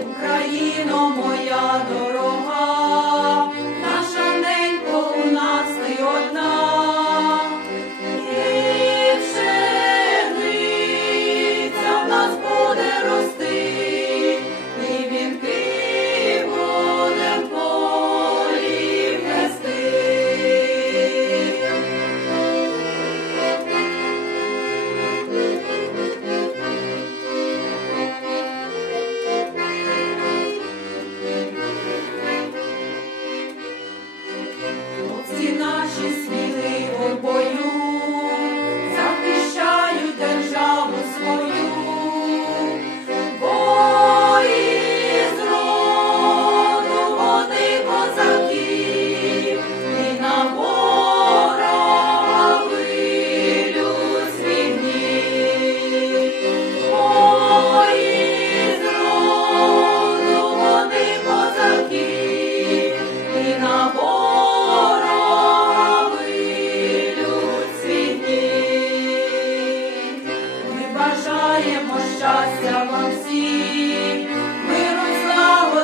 Україно моя дорога. she's me. бажаємо щастя вам всім, миру слава.